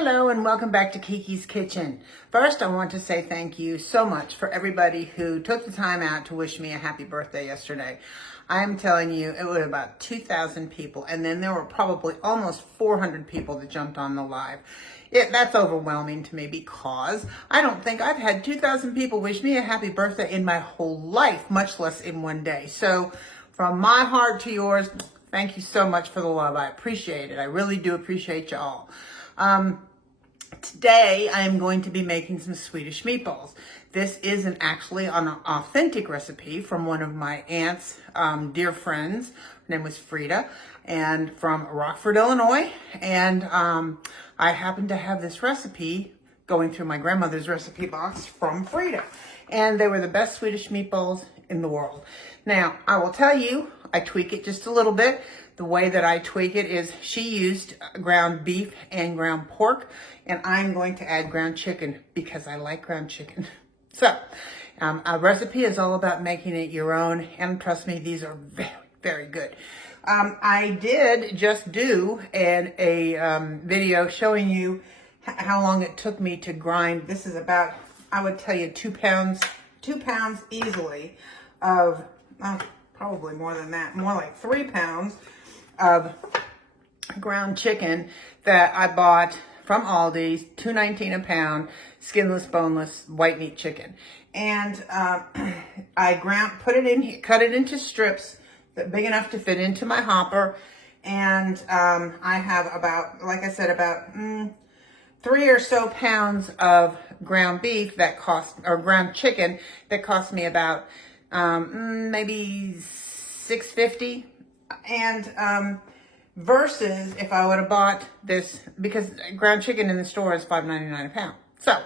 Hello and welcome back to Kiki's Kitchen. First, I want to say thank you so much for everybody who took the time out to wish me a happy birthday yesterday. I am telling you, it was about 2,000 people, and then there were probably almost 400 people that jumped on the live. That's overwhelming to me because I don't think I've had 2,000 people wish me a happy birthday in my whole life, much less in one day. So from my heart to yours, thank you so much for the love. I appreciate it. I really do appreciate y'all. Today, I am going to be making some Swedish meatballs. This is actually an authentic recipe from one of my aunt's dear friends. Her name was Frida, and from Rockford, Illinois. And I happen to have this recipe going through my grandmother's recipe box from Frida. And they were the best Swedish meatballs in the world. Now, I will tell you, I tweak it just a little bit. The way that I tweak it is she used ground beef and ground pork, and I'm going to add ground chicken because I like ground chicken. So, a recipe is all about making it your own, and trust me, these are very, very good. I did just do a video showing you how long it took me to grind. This is about, I would tell you, 2 pounds easily of, probably more than that, more like 3 pounds of ground chicken that I bought from Aldi's, $2.19 a pound, skinless, boneless, white meat chicken. And I put it in here, cut it into strips that big enough to fit into my hopper. And I have about, like I said, about 3 or so pounds of ground beef that or ground chicken that cost me about maybe $6.50. And versus if I would have bought this, because ground chicken in the store is $5.99 a pound. So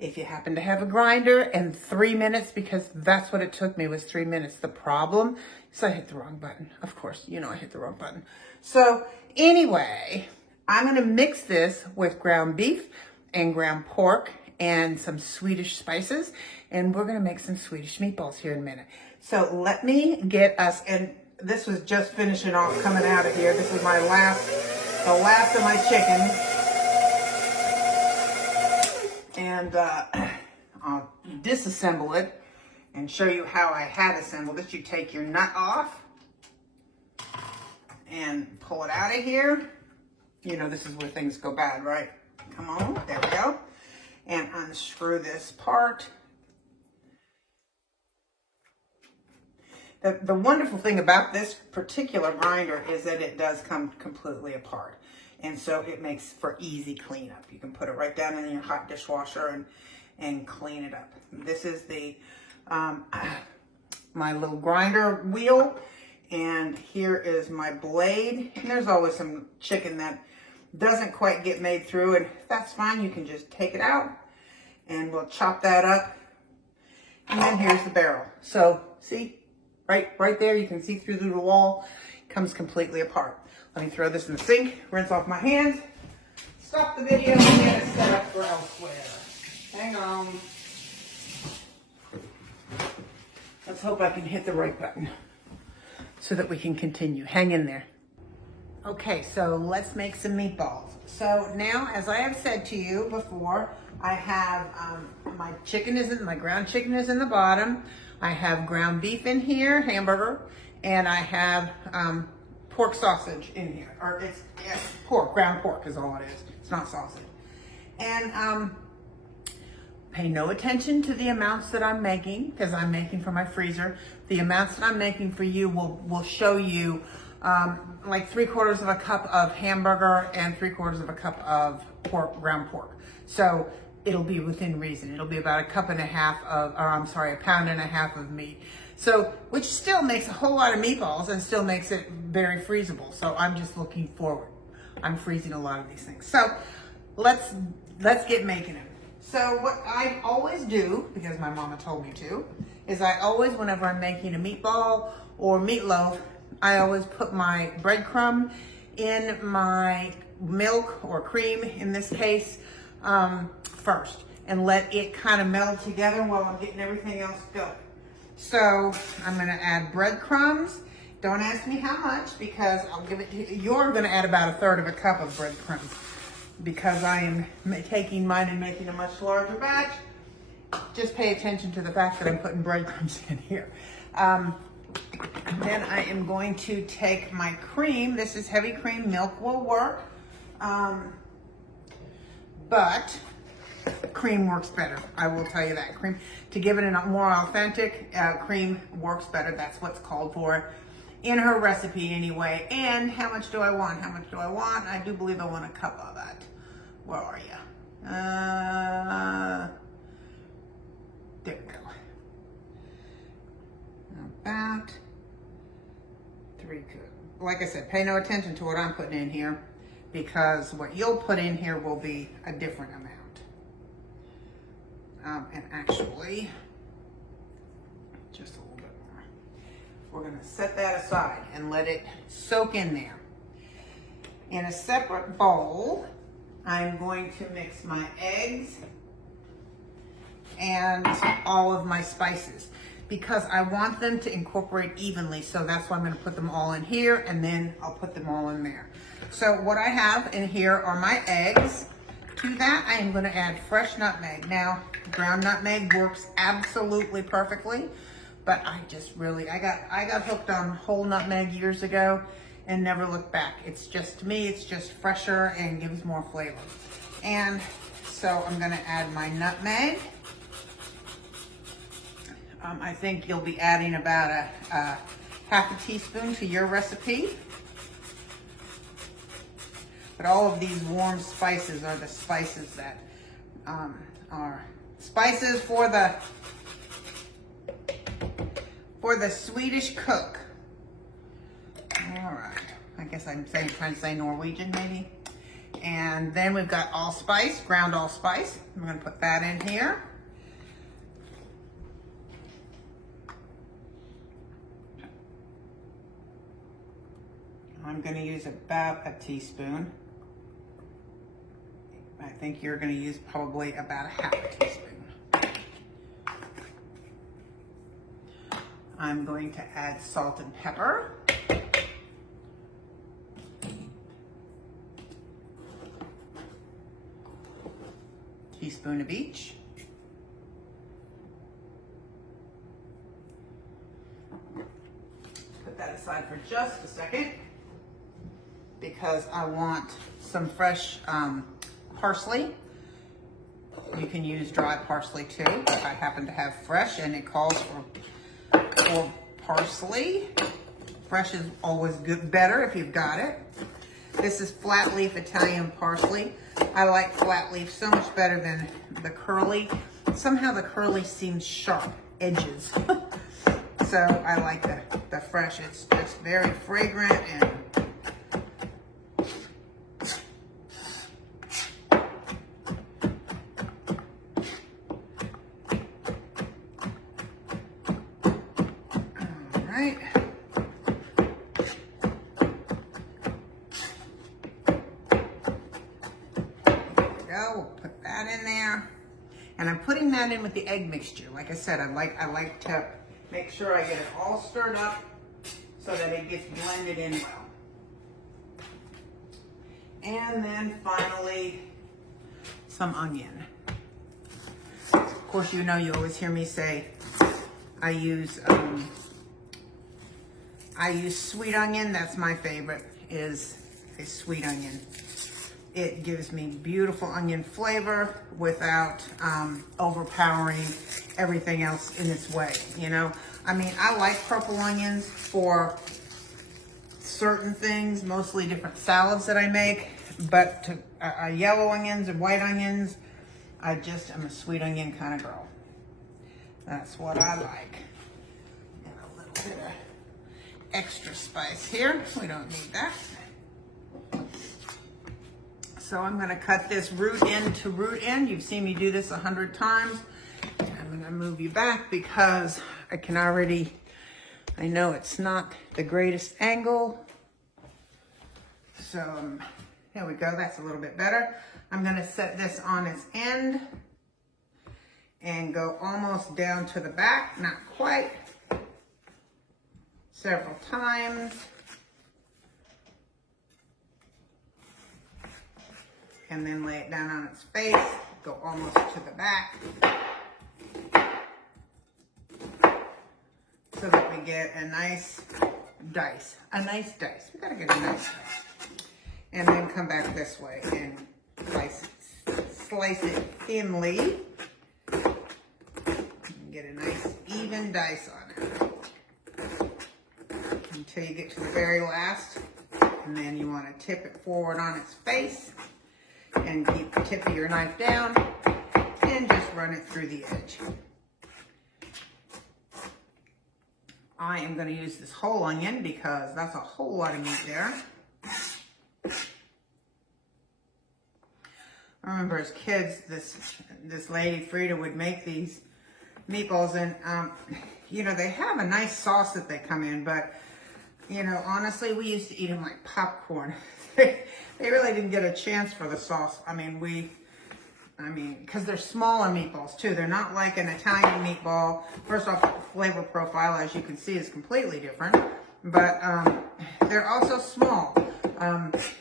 if you happen to have a grinder and 3 minutes, because that's what it took me, was 3 minutes. The problem is I hit the wrong button. Of course, you know I hit the wrong button. So anyway, I'm going to mix this with ground beef and ground pork and some Swedish spices, and we're going to make some Swedish meatballs here in a minute. So let me get us, and this was just finishing off coming out of here. This is my the last of my chicken. And I'll disassemble it and show you how I had assembled it. You take your nut off and pull it out of here. You know, this is where things go bad, right? Come on, there we go. And unscrew this part. The wonderful thing about this particular grinder is that it does come completely apart. And so it makes for easy cleanup. You can put it right down in your hot dishwasher and clean it up. This is the my little grinder wheel. And here is my blade. And there's always some chicken that doesn't quite get made through, and that's fine. You can just take it out and we'll chop that up. And then here's the barrel. So see? Right there, you can see through the wall, it comes completely apart. Let me throw this in the sink, rinse off my hands, stop the video, and get it set up for elsewhere. Hang on. Let's hope I can hit the right button so that we can continue. Hang in there. Okay, so let's make some meatballs. So now, as I have said to you before, I have my ground chicken is in the bottom. I have ground beef in here, hamburger, and I have pork sausage in here. Or it's pork, ground pork is all it is. It's not sausage. And pay no attention to the amounts that I'm making, because I'm making for my freezer. The amounts that I'm making for you will show you like 3/4 of a cup of hamburger and 3/4 of a cup of ground pork. So it'll be within reason. It'll be about a pound and a half of meat. So, which still makes a whole lot of meatballs and still makes it very freezable. So I'm just looking forward. I'm freezing a lot of these things. So let's get making them. So what I always do, because my mama told me to, is I always, whenever I'm making a meatball or meatloaf, I always put my breadcrumb in my milk or cream, in this case, first, and let it kind of meld together while I'm getting everything else going. So I'm going to add breadcrumbs. Don't ask me how much, because I'll give it to you. You're going to add about 1/3 of a cup of breadcrumbs. because I am taking mine and making a much larger batch, just pay attention to the fact that I'm putting breadcrumbs in here. Then I am going to take my cream. This is heavy cream. Milk will work. But cream works better. I will tell you that. Cream, to give it a more authentic, cream works better. That's what's called for in her recipe anyway. And how much do I want? How much do I want? I do believe I want a cup of that. Where are you? There we go. About 3 cups. Like I said, pay no attention to what I'm putting in here, because what you'll put in here will be a different amount. And actually, just a little bit more. We're gonna set that aside and let it soak in there. In a separate bowl, I'm going to mix my eggs and all of my spices, because I want them to incorporate evenly. So that's why I'm gonna put them all in here, and then I'll put them all in there. So what I have in here are my eggs. To that, I am gonna add fresh nutmeg. Now, ground nutmeg works absolutely perfectly, but I just really, I got hooked on whole nutmeg years ago and never looked back. It's just, to me, it's just fresher and gives more flavor. And so I'm gonna add my nutmeg. I think you'll be adding about a half a teaspoon to your recipe. But all of these warm spices are the spices that are spices for the Swedish cook. All right, I guess I'm trying to say Norwegian maybe. And then we've got allspice, ground allspice. I'm gonna put that in here. I'm gonna use about a teaspoon. I think you're gonna use probably about a half a teaspoon. I'm going to add salt and pepper. Teaspoon of each. Put that aside for just a second, because I want some fresh parsley. You can use dry parsley too, but I happen to have fresh, and it calls for parsley. Fresh is always good, better if you've got it. This is flat leaf Italian parsley. I like flat leaf so much better than the curly. Somehow the curly seems sharp edges. So I like the fresh. It's just very fragrant and right. There we go. We'll put that in there. And I'm putting that in with the egg mixture. Like I said, I like to make sure I get it all stirred up so that it gets blended in well. And then finally, some onion. Of course, you know, you always hear me say I use sweet onion. That's my favorite, is a sweet onion. It gives me beautiful onion flavor without overpowering everything else in its way, you know? I mean, I like purple onions for certain things, mostly different salads that I make, but to yellow onions and white onions, I just am a sweet onion kind of girl. That's what I like. And a little bit of extra spice here. We don't need that. So I'm gonna cut this root end to root end. You've seen me do this 100 times. I'm gonna move you back because I know it's not the greatest angle. So there we go, that's a little bit better. I'm gonna set this on its end and go almost down to the back, not quite, several times. and then lay it down on its face, go almost to the back, so that we get a nice dice. A nice dice. We gotta get a nice dice. And then come back this way and slice it thinly. And get a nice even dice on it. Until you get to the very last. And then you want to tip it forward on its face. And keep the tip of your knife down. And just run it through the edge. I am going to use this whole onion because that's a whole lot of meat there. I remember as kids, this lady, Frida, would make these meatballs, and, you know, they have a nice sauce that they come in, but, you know, honestly, we used to eat them like popcorn. They really didn't get a chance for the sauce. I mean, because they're smaller meatballs, too. They're not like an Italian meatball. First off, the flavor profile, as you can see, is completely different, but they're also small,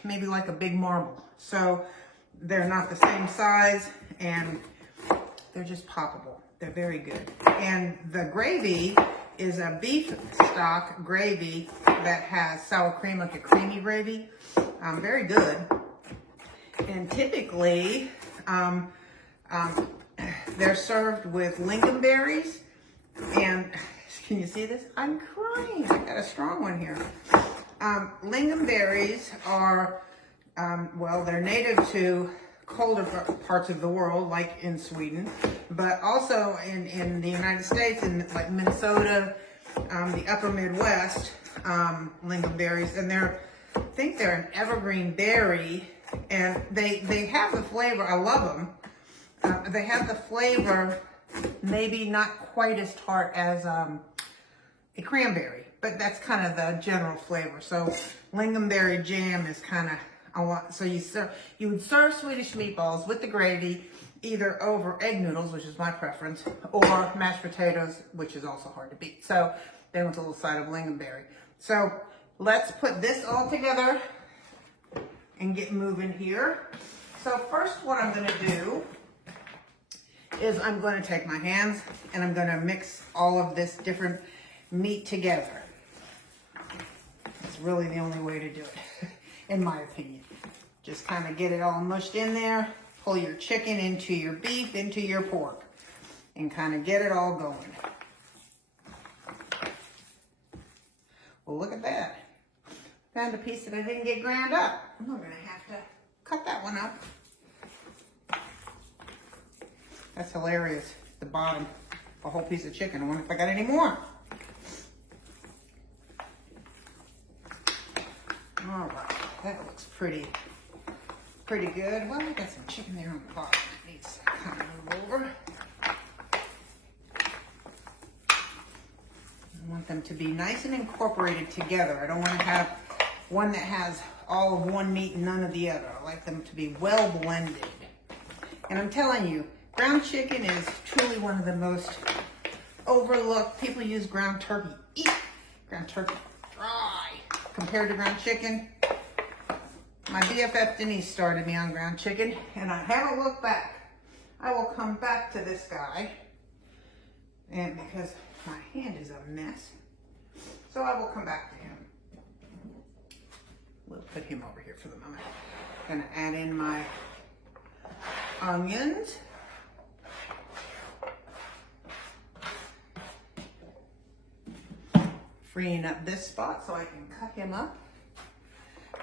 maybe like a big marble. So they're not the same size, and they're just poppable. They're very good. And the gravy is a beef stock gravy that has sour cream, like a creamy gravy. Very good. And typically, they're served with lingonberries. And can you see this? I'm crying. I got a strong one here. Lingonberries are, well, they're native to colder parts of the world, like in Sweden, but also in the United States, in like Minnesota, the upper Midwest, lingonberries, and I think they're an evergreen berry, and they have the flavor. I love them. They have the flavor, maybe not quite as tart as a cranberry, but that's kind of the general flavor. So lingonberry jam is kind of a lot. So you would serve Swedish meatballs with the gravy, either over egg noodles, which is my preference, or mashed potatoes, which is also hard to beat. So then with a little side of lingonberry. So let's put this all together and get moving here. So first, what I'm going to do is I'm going to take my hands and I'm going to mix all of this different meat together. It's really the only way to do it, in my opinion. Just kind of get it all mushed in there, pull your chicken into your beef, into your pork, and kind of get it all going. Well, look at that. Found a piece that I didn't get ground up. I'm going to have to cut that one up. That's hilarious. The bottom, a whole piece of chicken. I wonder if I got any more. All right, that looks pretty good. Well, I got some chicken there on the bottom. It needs to kind of move over. I want them to be nice and incorporated together. I don't want to have one that has all of one meat and none of the other. I like them to be well blended. And I'm telling you, ground chicken is truly one of the most overlooked. People use ground turkey. Eat ground turkey dry compared to ground chicken. My BFF Denise started me on ground chicken, and I haven't looked back. I will come back to this guy, and because my hand is a mess, so I will come back to him. We'll put him over here for the moment. I'm gonna add in my onions. Freeing up this spot so I can cut him up.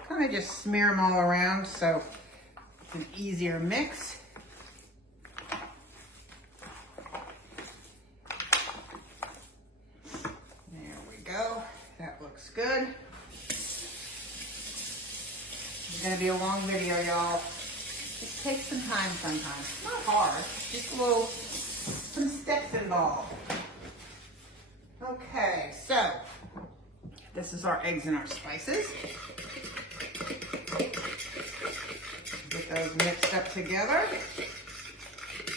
Kind of just smear them all around so it's an easier mix. There we go. That looks good. It's going to be a long video, y'all. Just take some time sometimes. Not hard, just some steps involved. Okay, so this is our eggs and our spices. Get those mixed up together.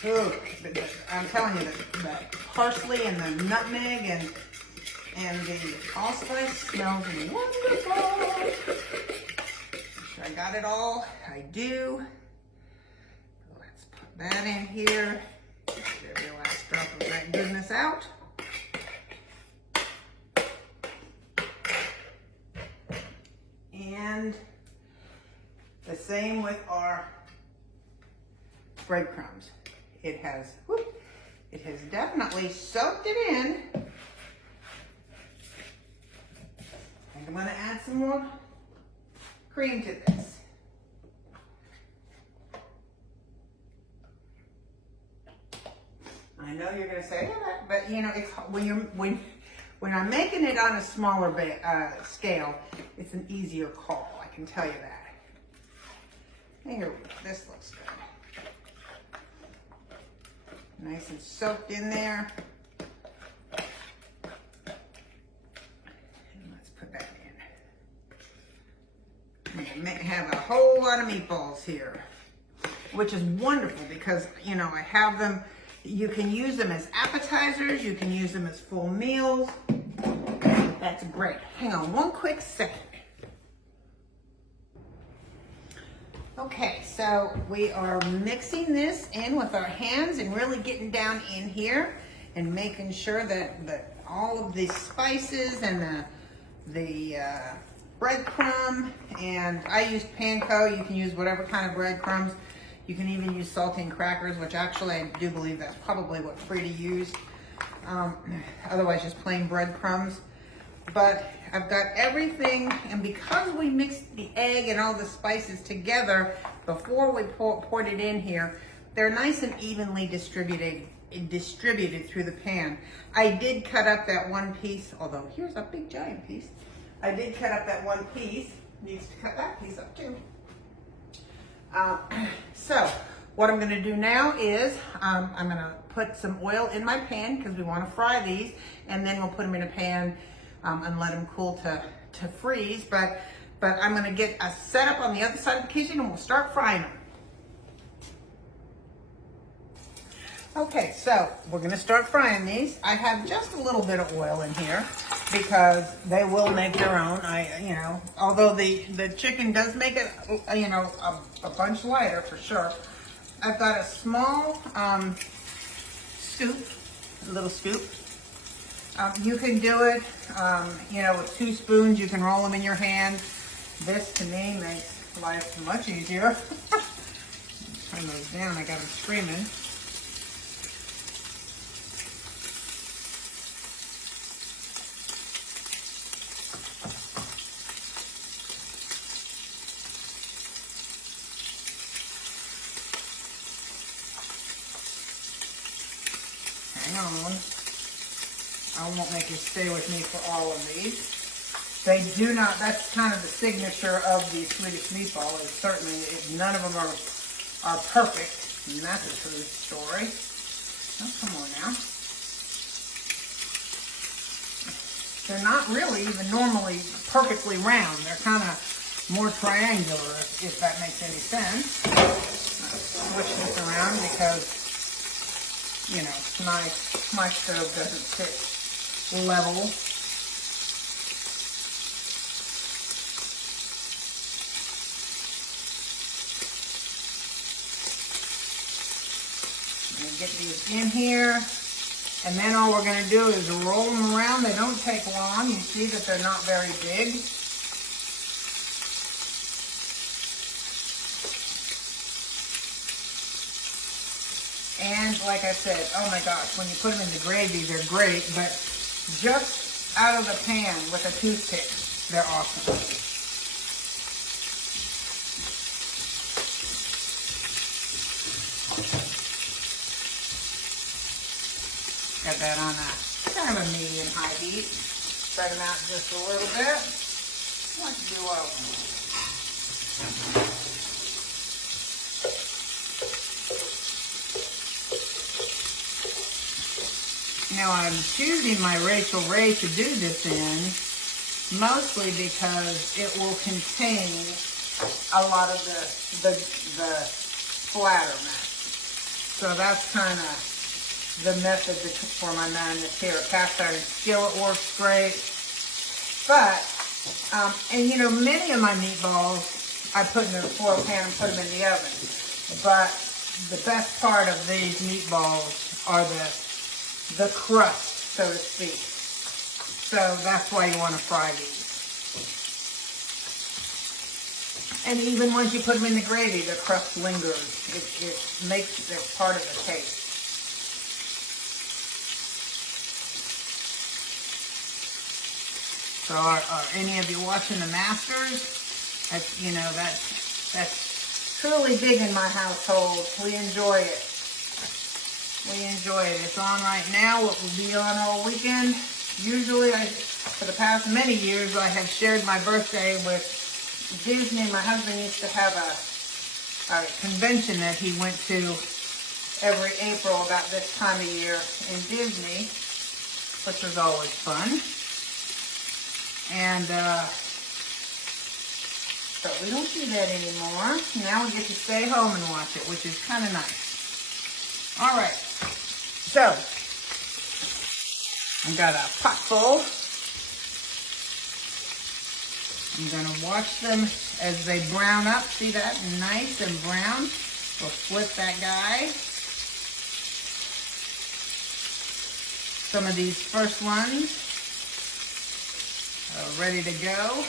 Ooh, I'm telling you, the parsley and the nutmeg and the allspice smells wonderful. Make sure I got it all. I do. that in here. Get every last drop of that goodness out. And the same with our breadcrumbs. It has definitely soaked it in. And I'm going to add some more cream to this. I know you're going to say, yeah, but you know, it's when I'm making it on a smaller scale, it's an easier call. I can tell you that. Here we go. This looks good. Nice and soaked in there. And let's put that in. I'm gonna have a whole lot of meatballs here, which is wonderful because, you know, I have them. You can use them as appetizers. You can use them as full meals. That's great. Hang on one quick second. Okay, so we are mixing this in with our hands and really getting down in here and making sure that all of the spices and the breadcrumb, and I use panko. You can use whatever kind of breadcrumbs. You can even use saltine crackers, which actually I do believe that's probably what Frida used. Otherwise, just plain breadcrumbs. But I've got everything, and because we mixed the egg and all the spices together before we poured it in here, they're nice and evenly distributed through the pan. I did cut up that one piece, although here's a big giant piece. I did cut up that one piece. Needs to cut that piece up too. So what I'm going to do now is I'm going to put some oil in my pan because we want to fry these, and then we'll put them in a pan and let them cool to freeze. But I'm going to get a setup on the other side of the kitchen and we'll start frying them. Okay, so we're going to start frying these. I have just a little bit of oil in here because they will make their own. Although the chicken does make it, a bunch lighter for sure. I've got a small scoop, a little scoop. You can do it, with 2 spoons. You can roll them in your hand. This, to me, makes life much easier. Turn those down. I got them screaming. Hang on. I won't make you stay with me for all of these. They do not, that's kind of the signature of the Swedish meatball, is certainly none of them are perfect, and that's a true story. Oh, come on now. They're not really even normally perfectly round. They're kind of more triangular, if that makes any sense. I'll switch this around because, my stove doesn't sit level. Get these in here, and then all we're going to do is roll them around. They don't take long. You see that they're not very big. And like I said, oh my gosh, when you put them in the gravy, they're great, but just out of the pan with a toothpick, they're awesome. Got that on a kind of a medium-high heat. Spread them out just a little bit. Let's do Now I'm choosing my Rachel Ray to do this in, mostly because it will contain a lot of the splatter mess. So that's kind of the method for my madness here. Cast iron skillet works great. But, many of my meatballs I put in a foil pan and put them in the oven. But the best part of these meatballs are the crust, so to speak. So that's why you want to fry these. And even once you put them in the gravy, the crust lingers. It makes it part of the taste. So are any of you watching the Masters? That's, you know, that's truly big in my household. We enjoy it. We enjoy it. It's on right now. It will be on all weekend. Usually, for the past many years, I have shared my birthday with Disney. My husband used to have a convention that he went to every April about this time of year in Disney, which was always fun. And so we don't do that anymore. Now we get to stay home and watch it, which is kind of nice. All right, so I've got a pot full. I'm going to watch them as they brown up. See that? Nice and brown. We'll flip that guy. Some of these first ones are ready to go.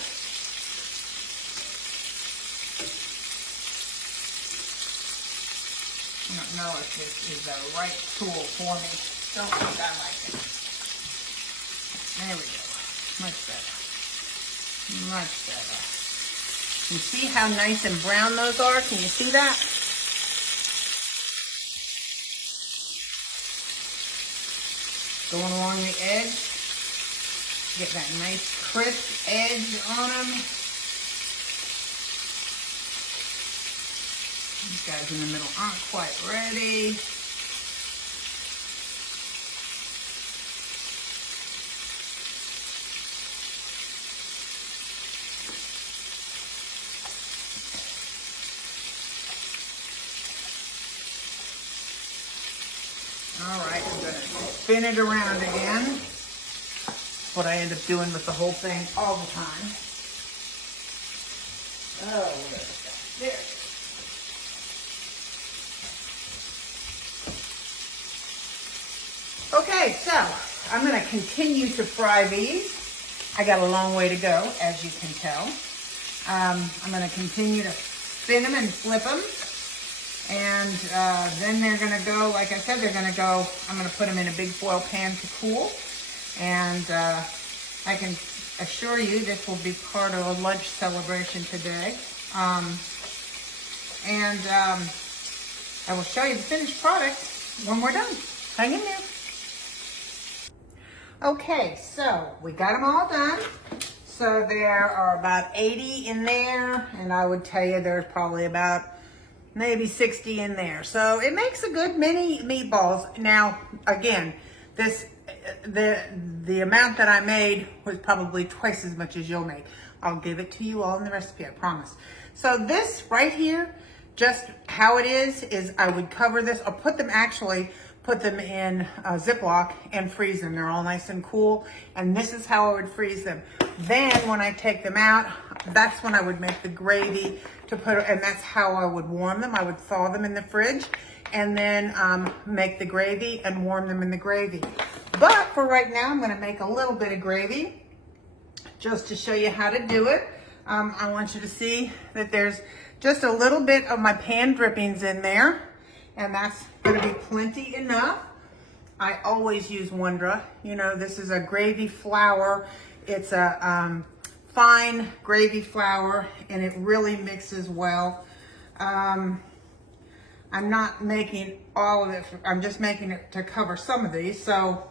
I don't know if this is the right tool for me. Don't think I like it. There we go. Much better. Much better. You see how nice and brown those are? Can you see that? Going along the edge. Get that nice crisp edge on them. These guys in the middle aren't quite ready. All right, I'm going to spin it around again. That's what I end up doing with the whole thing all the time. Oh, where is that? There. Okay, so I'm going to continue to fry these. I got a long way to go, as you can tell. I'm going to continue to spin them and flip them. And then they're going to go, like I said, they're going to go, I'm going to put them in a big foil pan to cool. And I can assure you this will be part of a lunch celebration today. And I will show you the finished product when we're done. Hang in there. Okay, so we got them all done. So there are about 80 in there, and I would tell you there's probably about maybe 60 in there. So it makes a good many meatballs. Now, again, the amount that I made was probably twice as much as you'll make. I'll give it to you all in the recipe, I promise. So this right here, just how it is I would cover this. I'll put them in a Ziploc and freeze them. They're all nice and cool. And this is how I would freeze them. Then when I take them out, that's when I would make the gravy to put, and that's how I would warm them. I would thaw them in the fridge and then make the gravy and warm them in the gravy. But for right now, I'm gonna make a little bit of gravy just to show you how to do it. I want you to see that there's just a little bit of my pan drippings in there, and that's gonna be plenty enough. I always use Wondra. You know, this is a gravy flour. It's a fine gravy flour, and it really mixes well. I'm not making all of it. I'm just making it to cover some of these. So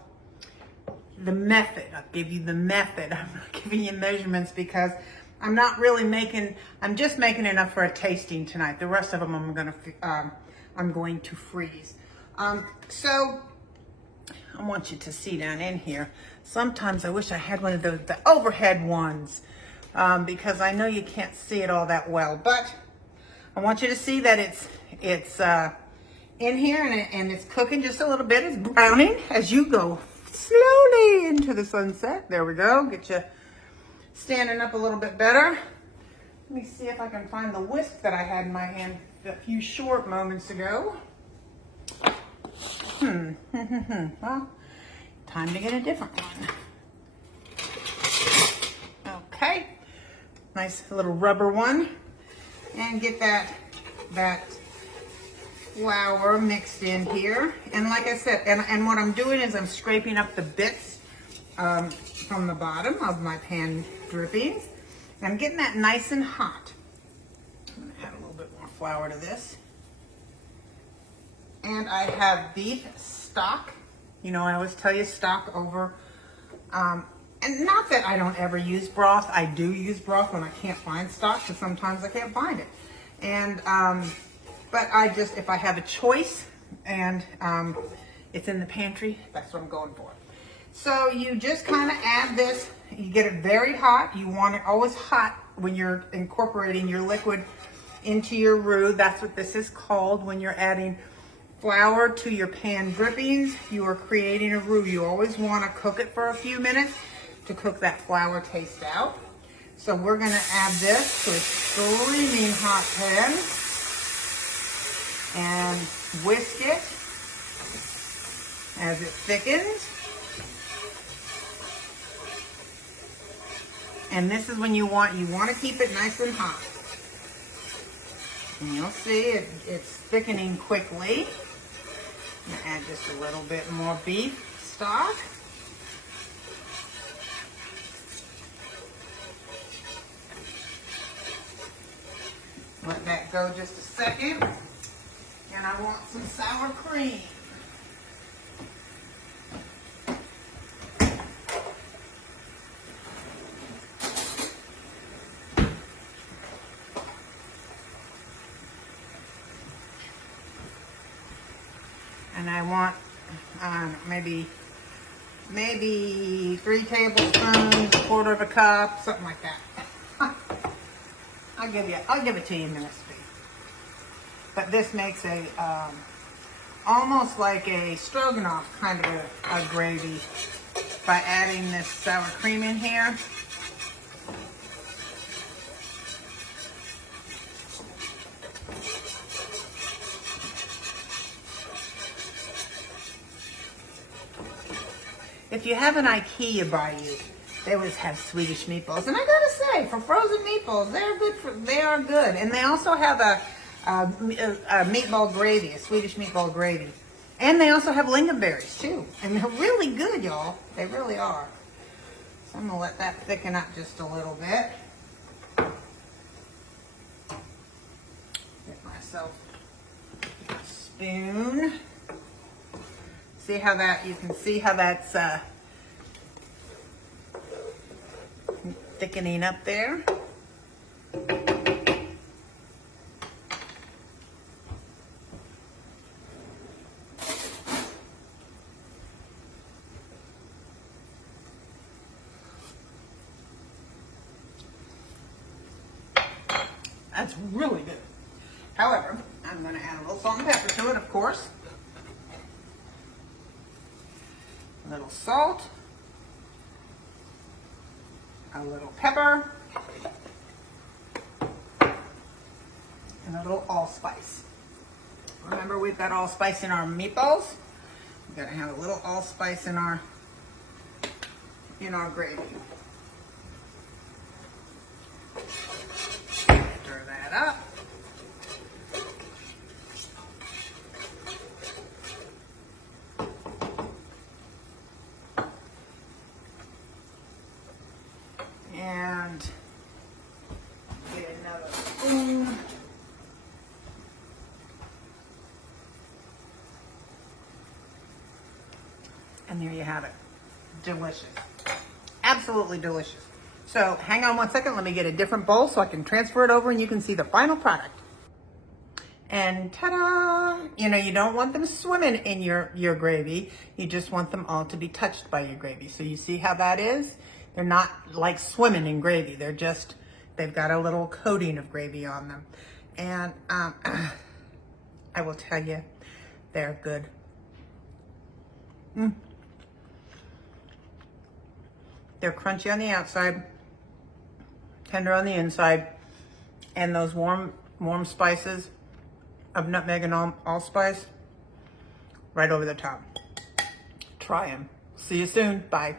the method, I'll give you the method. I'm not giving you measurements because I'm not really making, I'm just making enough for a tasting tonight. The rest of them I'm going to freeze. So I want you to see down in here. Sometimes I wish I had one of those, the overhead ones, because I know you can't see it all that well, but I want you to see that it's in here and it's cooking just a little bit. It's browning as you go slowly into the sunset. There we go. Get you standing up a little bit better. Let me see if I can find the whisk that I had in my hand a few short moments ago. Well, time to get a different one. Okay, nice little rubber one, and get that flour mixed in here. And like I said, and what I'm doing is I'm scraping up the bits from the bottom of my pan drippings. I'm getting that nice and hot. I'm gonna add a little bit more flour to this. And I have beef stock. You know, I always tell you stock over, and not that I don't ever use broth. I do use broth when I can't find stock, because sometimes I can't find it. And, but I just, if I have a choice and it's in the pantry, that's what I'm going for. So you just kind of add this, you get it very hot. You want it always hot when you're incorporating your liquid into your roux. That's what this is called. When you're adding flour to your pan drippings, you are creating a roux. You always want to cook it for a few minutes to cook that flour taste out. So we're going to add this to a steaming hot pan and whisk it as it thickens. And this is when you want to keep it nice and hot. And you'll see it's thickening quickly. I'm going to add just a little bit more beef stock. Let that go just a second. And I want some sour cream. And I want maybe 3 tablespoons, a quarter of a cup, something like that. I'll give it to you in the recipe. But this makes a almost like a stroganoff kind of a gravy by adding this sour cream in here. If you have an IKEA by you, they always have Swedish meatballs, and I gotta say, for frozen meatballs, they are good, and they also have a meatball gravy, a Swedish meatball gravy, and they also have lingonberries too, and they're really good, y'all. They really are. So I'm gonna let that thicken up just a little bit. Get myself a spoon. See how that, you can see how that's thickening up there. That's really good. However, I'm going to add a little salt and pepper to it, of course. A little salt, a little pepper, and a little allspice. Remember, we've got allspice in our meatballs. We've got to have a little allspice in our gravy. Stir that up. And get another spoon. And there you have it. Delicious. Absolutely delicious. So hang on one second. Let me get a different bowl so I can transfer it over and you can see the final product. And ta-da! You don't want them swimming in your gravy. You just want them all to be touched by your gravy. So you see how that is? They're not like swimming in gravy. They've got a little coating of gravy on them. And I will tell you, they're good. They're crunchy on the outside, tender on the inside, and those warm spices of nutmeg and allspice right over the top. Try them. See you soon. Bye.